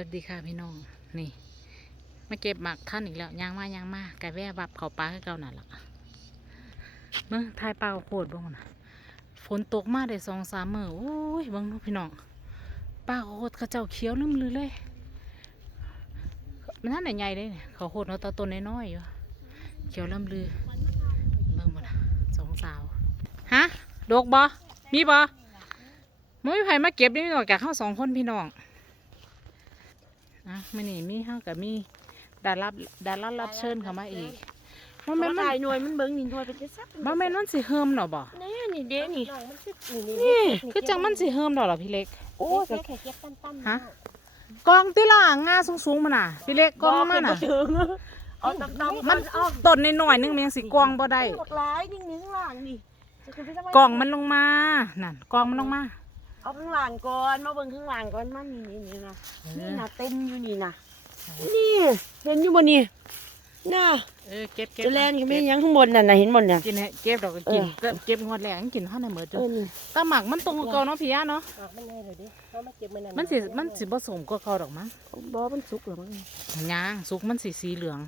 วัสดีค่ะพี่น้อง นี่มาเก็บหมักท่านอีกแล้วย่างมาย่างมากไก่แว่บับเขาปลาให้เก่านั่นละเมื่อทายปลาโคตรบ้งนะฝนตกมาได้สองสามมื้อโอ้ยบังเนาะพี่น้องปลาโคตรเขาเจ้าเขียวลืมลือเลยมันท่านไหนใหญ่เลยเนี่ยเขาโคตรเนาะตาต้นน้อยๆอยู่เขียวลืมลือเบิ่งบ่นะสองสาวฮะดกบ่มีบ่ม่มีใครมาเก็บนี่นอกจากเข้าสองคนพี่น้อง อะมื่อนี้มีเฮากับมีดารับดารับรับเชิญเข้ามาอีกบ่แม่แม่นมันถ่ายหน่วยมันเบิ่งนี่หน่วยเป็นจะซับบ่แม่นมันสิเฮิมดอกบ่แน่นี่เด้นี่นี่คือจังมันสิเฮิมดอกเหรอพี่เล็กโอ้โอ้ยยแค่เก็บตั้มๆฮะกองติล่างาสูงๆมันน่ะ พี่เล็กกองลงมันน่ะถึงเอาตำๆมันเอาต้นน้อยๆนึงมันยังสิกองบ่ได้บักหลายนิ่งๆล่างนี่จะขึ้นไปทำไมกองมันลงมานั่นกองมันลงมา เอาข้างล่างก่อนมาเบิ่งข้างล่างก่อนมันนี่นี่นะนี่นะเต็มอยู่นี่นะนี่เห็นอยู่บ่นี่น่ะเออเก็บเก็บจะแล่นก็ไม่ยังข้างบนน่ะน่ะเห็นบ่เนี่ยกินให้เก็บดอกก็กินเออเก็บงวดแรกกินเท่าไหร่หมดเอจ้ะอนี่แตาหมักมันตรงกับเก่าเนาะพี่ยะเนาะออกมันเลยเดี๋ยวดิเขามาเก็บมันมันสิมันสิบ่สมกับเก่าดอกมั้งบ่มันสุกเหรอมั้งย่างสุกมันสีสีเหลือง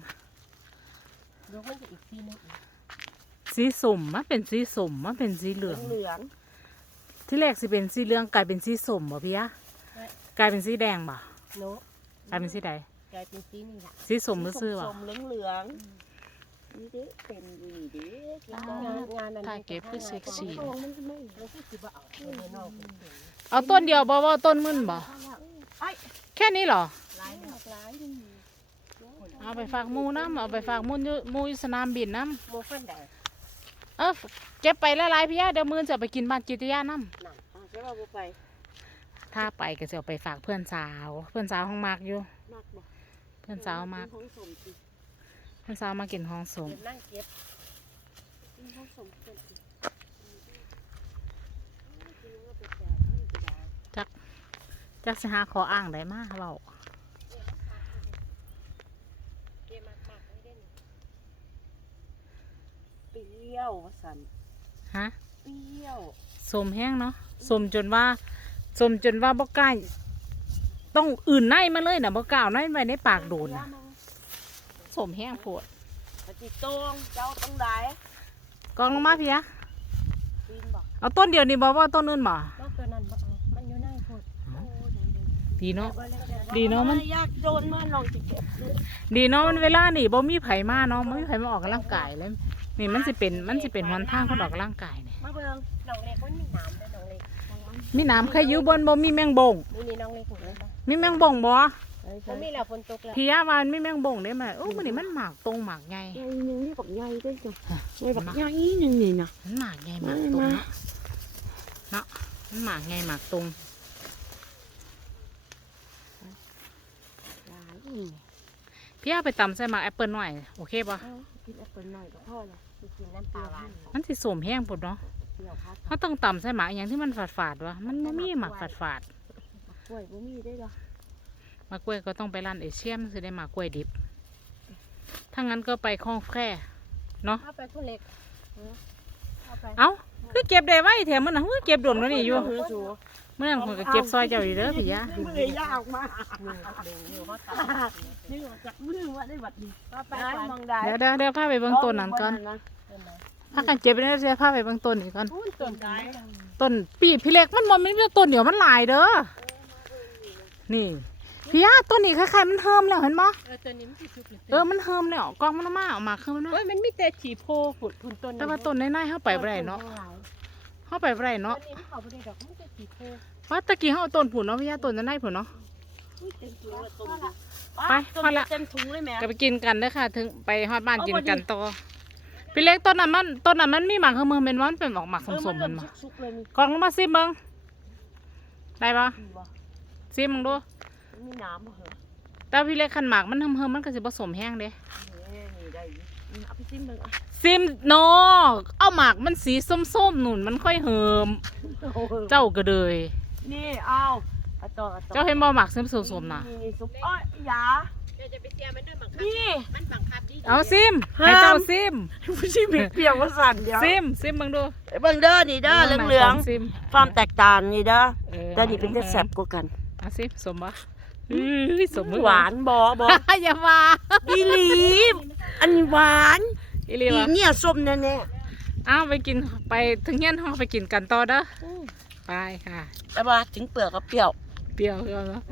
ดูมันจะอีกทีนึงอีกสีสุ่มมันเป็นสีสุ่มมันเป็นสีเหลืองเหลือง ที่แรกสิเป็นสีเหลืองกลายเป็นสีส้มบ่พี่ยะกลายเป็นสีแดงบ่โนกลายเป็นสีใดกลายเป็นสีนี่แหละสีส้มมือซื้อบ่ส้มๆเหลืองๆนี่เด้เต็มอยู่นี่เด้งานงานนั้นถ่ายเก็บคือเซ็กซี่โอ้มันไม่เราก็สิบ่เอาเงินนอกเป็นเดือนเอาต้นเดียวบ่ว่าต้นมึนบ่ไอ้แค่นี้เหรอหลายดอกหลายนี่เอาไปฝากหมูน้ำเอาไปฝากหมูอยู่หมูอยู่สนามบินน้โมฟันได้ำ เออเก็บไปละลายๆพี่ยะเดี๋ยวมื้อจะเอาไปกินบ้านจิตยาน้อะใช่ป่ะบ่ไปำถ้าไปก็จะเอาไปฝากเพื่อนสาว เพื่อนสาวห้องมากอยู่ มากบ่เพื่อนสาวมากของสมสิเพื่อนสาวมากินห้องสมเก็บนั่งเก็บของสมเกินสิจักสิหาขออ้างได้มาเว้า เก็บมากๆไม่ได้นี่ เป รี้ยวว่าสันฮะเปรี้ยวสมแห้งเนาะสมจนว่าสมจนว่าบ่กล้าต้องอื่นในมาเลยนะบ่กล้าวในไว้ในปากโดนนะสมแห้งโพดปฏิตรงเจ้าต้องได้กองลงมาพี่ยะปีนบ่เอาต้นเดียวนี่บ่ว่าต้นอื่นบ่นอกตัวนั้นบ่เอามันอยู่ในโพดดีเนาะบ่เลยก็ได้ดีเนาะมันยากโดนมาลองสิเก็บเลยดีเนาะมันเวลานี่บ่มีไผมาเนาะบ่มีไผมาออกกำลังกายเลย นี่มันสิเป็นมันสิเป็นหนทางคนออกกำลังกายนี่มาเบิ่งน้องเล็กมันมีน้ำด้วยน้องเล็กมีน้ำใครอยู่บนบ่มีแมงบงนี่นี่น้องเล็กหมดเลยบ่มีแมงบงบ่มันมีแล้วฝนตกแล้วพี่ยะว่ามันมีแมงบงได้ไหมโอ้มันนี่มันหมากตรงหมากใหญ่ใหญ่หนึงนี่บักใหญ่ด้วยจ้ะใหญ่บักใหญ่หนึงนี่นะมันหมากใหญ่หมากตรงมาเนาะเนาะมันหมากใหญ่หมากตรงหลายนี่พี่เอาไปตำใส่หมากแอปเปิลหน่อยโอเคป่ะเอา กินแอปเปิ้ลหน่อยก็พอละสิกินน้ำปลาหวานมันสิสมแห้งปุดเนาะเปรี้ยวพัดเขาต้องตำใส่หมากอหย่างที่มันฝาดฝาดๆวะมันไม่มีหมากฝาดฝาดกล้วยบ่มีได้ดอกๆหมากกล้วยก็ต้องไปร้านเอเชียมสิได้หมากกล้วยดิบถ้างั้นก็ไปคลองแคร่เนาะเอาไปคุณเล็กเอาไป เอ้า คือเก็บได้ไว้แถมมันนะเฮ้ยเก็บโดนแล้วนี่อยู่เออสูเมื่อนั้นคนก็เก็บซอยเจ้าอยู่เด้อพี่ยะมือยากมากมือดึงมือเขาตัดนี่ออกจากมือว่าได้บัดนี้เอาไปได้ก่อนมองได้เดี๋ยวเดี๋ยวเดี๋ยวพาไปเบิ่งต้นนั้นก่อนต้นไหนพากันเก็บไปเรื่อยๆพาไปเบิ่งต้นนี้ก่อนอุ้ยต้นได้ต้นปีพี่เล็กมันบ่แมันมีแต่ต้นเดียวมันหลายเด้อนี่ พี่ยาต้นนี้คล้ายๆมันเฮิมแล้วเห็นบ่เออต้นนี้มันสิชุบเออมันเฮิมแล้วกองมันออกมาออกมาคือมันมาโอ้ยมันมีแต่ฉีโพผุดผุดต้นแต่ว่าต้นในๆเฮาไปบ่ได้เนาะเฮาไปบ่ได้เนาะ เนาะต้นนี้เขาบ่ได้ดอกมันจะฉีโพว่าตะกี้เฮาเอาต้นผุนเนาะพี่ยาต้นในๆผุนเนาะไปต้นพอละ เต็มถุงเลยแม่ ก็ไปกินกันเด้อค่ะ ถึงไปฮอดบ้านกินกันต่อพี่เล็กต้นนั้นมันต้นนั้นมันมีหมากเฮามือแม่นว่ามันเป็นออกหมากเออส้มๆมัมันนเริ่บ่สุกๆเลยมีกองลงมาซิมเบิ่งได้ปะมีบ่ซิมมึงดู มีน้ำบ่เหรอแต่พี่เล็กคันหมากมันเฮิมๆมันก็สิผสมแห้งเด้เอ้ยนี่ได้อยู่อืมเอาไปซิมเบิ่งอะซิมโนเอาหมากมันสีส้มๆหนุนมันค่อยเหิมเจ้าก็เลยนี่เอาเอาต่อเอาต่อเจ้าเห็นบ่หมากส้มๆน่ะนี่นี่ซุปอ้อยอยาเดี๋ยวจะไปเสียมันด้วยบังคับ นี่ มันบังคับดีเอาซิมห้ามให้เจ้าซิมผู้ชิมเปรี้ยวว่าสั่นเดียวซิมซิมเบิ่งดูเบิ่งเด้อนี่เด้อเหลืองซิมๆความแตกต่างนี่เด้อเออแต่นี่เป็นจะแซ่บกว่ากัน เอาซิมสมบ่อื้อ สมมือหวานบอบออย่าว่าอีหลีอันนี้หวานอีอีเลียวะเนี่ยส้มแน่อ้าวไปกินไปถึงเงี้ยนห้องไปกินกันต่อเด้อๆไปค่ะแต่ว่าถึงเปลือกก็เปรี้ยวเปรี้ยวก็แล้ว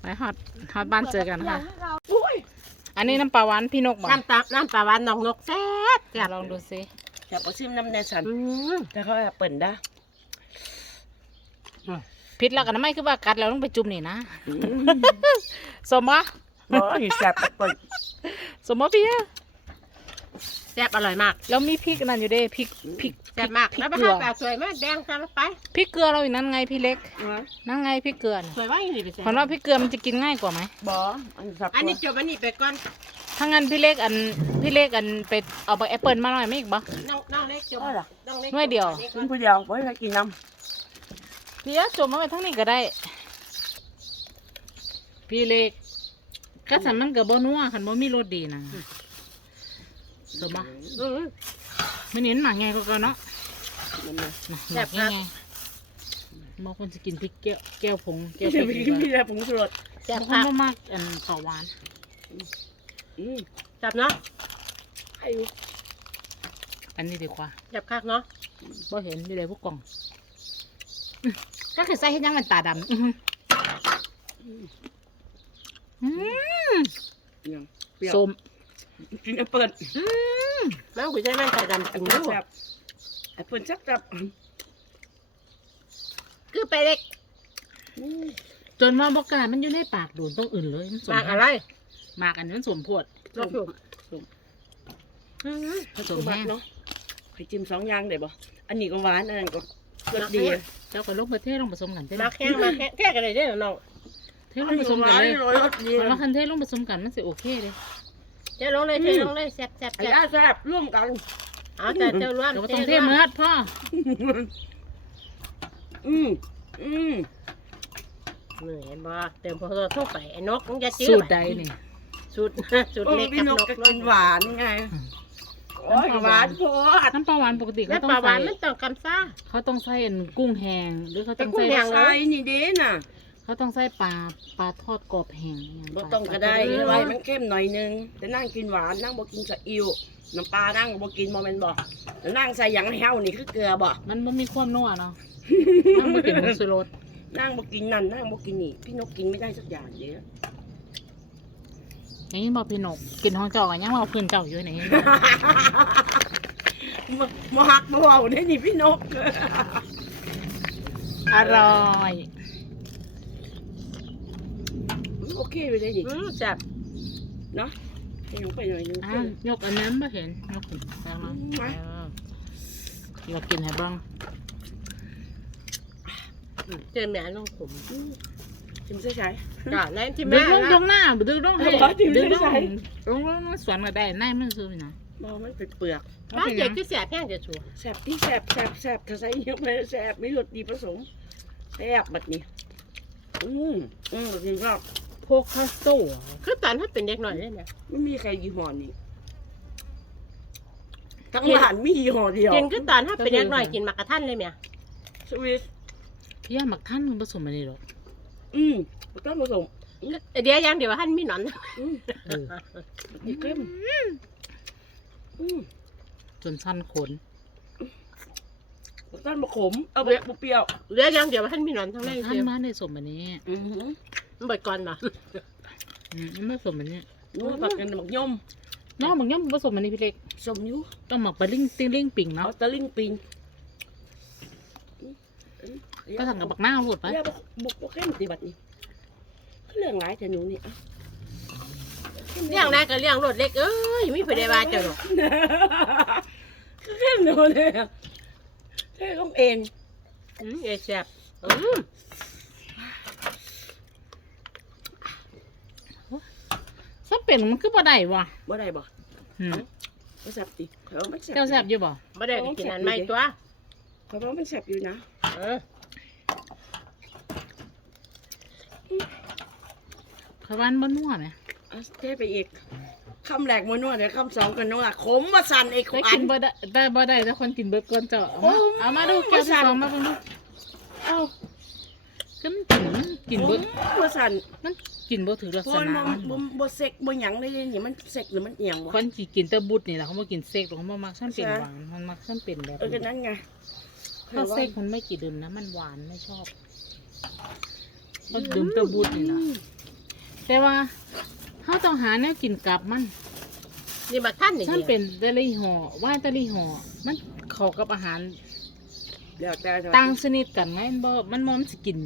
ไปฮอดฮอดบ้านเจอกันค่ะอุ้ยอันนี้น้ำปลาหวานพี่นกบอกน้ำตาน้ำปลาหวานน้องนกแซ่บแซ่บลองดูซิอยากเอาซิมน้ำในสันอืมแต่เขาอยากเปิ่นได้ พิษแล้วกันทำไมคือว่ากัดแล้วต้องไปจุ่มนี่นะสมบ่บ่อีแซ่บเปิ่นสมบ่พี่อะแซ่บอร่อยมาก แล้วมีพริกนั่นอยู่เด้พริกพริกแซ่บมากพริกแล้วไปเกลืหาอปลาสวยมากแดงจ้าไปพริกเกลือเราอยู่นั่นไงพี่เล็กนะนั่นไงพริกเกลือน่ะสวยว่าอย่างนี้ไปแซ่เพราะว่าพริกเกลือมันจะกินง่ายกว่าไหมบ่อันสับอันนี้จบอันนี้ไปก่อนถ้างั้นพี่เล็กอันพี่เล็กอันไปเอาไปแอปเปิลมาหน่อยไหมอีกบ่น้องน้องเล็กจบก็ล่ะน้องเล็กหน่วยเดียวกินผู้เดียวบ่ให้กินน้ พี่อะจมมาไปทั้งนี้ก็ได้พี่เล็กกระสันมันกับบ่นัวคันบ่มีรสดีนะสมบ่อืมไม่เน้นหมาไงก็ก็เนาะำมันนะนะหแซ่มาบครับไงบางคนจะกินพริกแก้วแก้วผงแก้วเดี๋ยวพไปริกกินดีพี่กว่าแล้วผงชูรสแซ่บบางคครันบบ่มากอันข้าวหวานอืมแซ่บเนาะให้อยู่อันนี้ดีกว่าแซ่บคักเนาะบ่เห็นอยู่เลยพวกกล่องอื้อ ก็คือใส่ให้ยังมันตาดำอื้อหืออืมยังเปรี้ยวส้มกินแอปเปิ้ลอืมแม่งกูใช้แม่งไก่ดำแอกิปนเปิ้ลดูแซ่บแอปเปิ้ลแซ่บแซ่บคือไปเล็กอืมจนว่าบกล้ามันอยู่ในปากโดนต้องอื่นเลยมันสมบางอะไรหมากอันนี้มันสมโพดรสสุ่มอืมผสมแห้งเนาะไข่จิ้มสองอย่างได้บ่อันนี้ก็หวานอันนั้นก็ รสดีเจ้าก็ลงประเทศลงผสมกันเท่มาแข้งมาแข้งแค่กันเลยเด้อน้องเทลงผสมกันเลยรสดีมันว่าคันเทลงผสมกันมันสิโอเคเลยเจ้าลงเลยเทลงเลยแซ่บแซ่บไอ้แซ่บย่าแซ่บร่วมกันเอาแต่เจ้าล้วนเดี๋ยวก็ต้องเทเมือดพ่ออืมอืมเหนื่อยบ่เติมพอทั่วไปไอ้นกมึงจะจื้อสูตรใดนี่สูตรสูตรโอ้เล็กพี่กับนนกกก็กินหวานไง โอ้ยหวานโพดน้ำปลาหวานปกติแล้เขาวต้องปลาหใส่วานมันต้องกำซ่า เขาต้องใส่อันกุ้งแห้งหรือเขาต้องกุ้ใส่งแห้งใส่นี่เด้น่ะเขาต้องใส่ปลาปลาทอดกรอบแห้งย่าบ่ปลาต้องก็ได้ปลาทอไว้มันเข้มหน่อยนึงแต่นั่งกินหวานนั่งบ่กินกะอิวน้ำปลานั่งบ่กินบ่แม่นบ่แต่นั่งใส่หยังให้เฮานี่คือเกลือบ่มันบ่มีความนัวเนาะมันบ่กินมุสโรสนั่งบ่กินนั่นนั่งบ่กินนี่พี่นกกินไม่ได้สักอย่างเด้ ออย่างนี้บอกพี่นกกินห้องเจ้ากันยังว่าพื้นเจ้าอยู่ไหนมามาหักมาเว้าได้นี่พี่นก อร่อยโอเคไปเลยนี่อืมแซ่บเนาะให้ลงไปหน่อยนึงอ้าวยกอันนั้นมาเห็นยกขึ้นแปลมาเอออยากกินให้เบ้างเจอแม่น้องผม อืมจิ้มใส่ใช้จ้ะนั่นที่ดึแม่งลงตรนะงหน้าบ่ดึงลงให้เอาเหรอจิ้มดึงลงใส่ลงลงลงสวนก็ได้ในมันซื้อนะบ่มันเป็นเปลือกบ้านเด็กคือแซ่บแห้งจะชัวแสบที่แสบแสบแสบถ้าใส่เยอะไปแสบมีรสดีผสมแสบแบบนี้อืมอืมแบบนี้ก็โพกคาโซ่คือตอนถ้าเป็นเด็กหน่อยเลยเนี่ยไม่มีใครยี่ห้อนี้ทั้งร้านมียี่ห้อเดียวกินคือตอนถ้าเป็นเด็กหน่อยกินมากระทันเลยเมียสวิส พี่ยาหมักท่านมันผสมอะไรหรอก อืมต้องผสมเดี๋ยวยังเดี๋ยวท่านมีหนอนอืมเอออีกเข้มอืมจนสั้นขนต้นมะขมเอาแบบเปรี้ยวเดี๋ยวยังเดี๋ยวท่านมีหนอนทั้งในท่านเดียวมาในสมแบบนี้อือหือมันเบิดก่อนมาอืมมันผสมแบบนี้นู้นผักกันหมักย่อมน้องบางย่อมผสมแบบนี้พี่เล็กสมอยู่ต้องหมักปลาลิงติ้งลิงปิ่งเอาเนาะตะลิงปิง ก็สั่งกับบักหน้าหมดไปเรียกบุกบุกเข้มตีบัดนี้เรื่องหลายแต่หนูนี่อะเลี้ยงได้ก็เลี้ยงรถเล็กเอ้ยไม่เผยได้ว่าเจ้าหรอกคือแค่หนูเลยอะแค่ต้องเองอืมเอแซ่บอืมซับเป็นมันคือบ่ได้ว่ะบ่ได้บ่อืมบ่แซ่บติข่อยว่ามันแซ่บเจ้าแซ่บอยู่บ่ไม่ได้ก็กินอันไม่ตัวข่อยว่ามันแซ่บอยู่นะเออ ขาวหวานบ่นัวไหมเอาเทไปอีกคำแรกมันนวดเดี๋ยวคำสองกันนวดขมมาสั่นไอ้ขได้วักิญนบ่ได้ได้บ่ได้แต่คนกินเบิดก่อนเจ้าเอามาโอ้เอามาดูแก้วที่สั่น สองมาเบิ่งดูเอาก็มันกินมันกินบ่บ่สั่นมันกินบ่ถือลักเพษราะณะมันมันบ่บ่บ่เซ็กบ่หยังเลยนี่มันเซ็กหรือมันเอียงวะ คนสิกินแต่บุดนี่แหละเขาบ่กินเซ็กหรอกเขาบ่มักซั่นเป็นใช่ หวานมันมักซั่นเป็นแบบเออก็นั่นไงถ้าเซ็กมันไม่กี่ดื่มนะมันหวานไม่ชอบเขาดื่มแต่บุดนี่ล่ะ แต่ว่าเขาต้องหาแนวกินกลับมันนี่บักท่านนี่ฉันเป็นแต่ละห่อว่าแต่ละห่อมันเข้ากับอาหารเดี๋ยวแต่ต่างชนิดกันไงมันบ่มันบ่มันสิกิน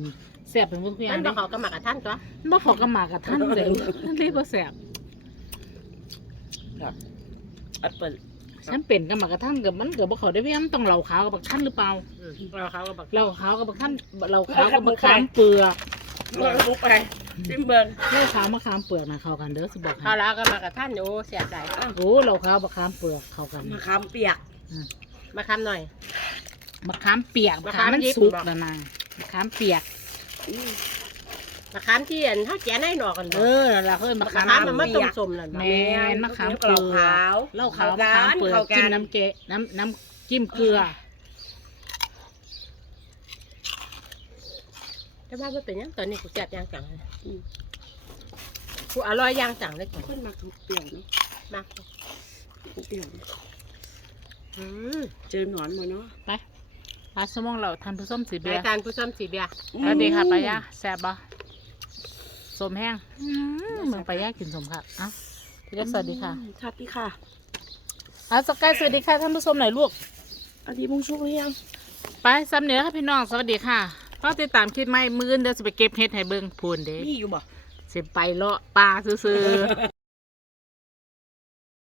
แซ่บเป็นพวกอมัย่างนเด้บ่เขากำมักกับท่านตัวมันบ่เข้ากับหมากกับท่านเลยมันเลยบ่แซ่บครับแอปเปิ้ลฉันเป็นกับหมากกับท่านกับมันก็บ่เข้าได้เพียงมันต้องเหล่าขาวกับบักท่านหรือเปล่าอืมเราเขาก็บักเหล่าขาวกับบักท่านเหล่าขาวกับบักขามเปลือก เบิ่งลงไปซิมเบิ่งเหล่าขาวมะขามเปลือกน่ะเข้ากันเด้อสิบอกให้เขาแล้วก็มากับท่านโอ้เสียใจโอ้เหล่าขาวบักขามเปลือกเข้ากัน มะขามเปียกมาคำหน่อยบักขามเปียกบักขามมะขามมันยิบสุกบอกแล้วนางบักขามเปียกอืมมาคำที่อันเขาแก่ให้หนอกกันเออนั่นล่ะเฮ้ยมะมาขามคำมันมาต้มสมนั่นแม่นมะขามเปลืเหอล้ากขาวเหล้าขาวมะขามเปลือกเข้ากันจิ้มน้ำเกะน้ำน้ำจิ้มเกลือ แต่ว่ามันเป็นหยังตอนนี้กูแซ่บย่างจังเลยอืม กูอร่อยย่างจังเลยก่อนคนมักเปรี้ยวเนาะมากเปรี้ยวอืมเจอหนอนมาเนาะไปปลาสมองเราทานผู้ส้มสีเบียรายร์การผู้ชมสีเบียร์สวัสดีค่ะปายาแซ่บบ่สมแห้งอืมเมืองปายากินสมค่ะเอ้าพี่เล็กสวัสดีค่ะอืมสวัสดีค่ะ อะสกายสวัสดีค่ะท่านผู้ชมหน่อยลูก อันนี้มุงชุกหรือยัง ไปซ้ำเหนือค่ะพี่น้องสวัสดีค่ะ ก็ติดตามคลิปใหม่มื้ออื่นเดี๋ยวจะไปเก็บเห็ดให้เบิ่งพูนเด้มีอยู่บ่สิไปเลาะปลาซื่อ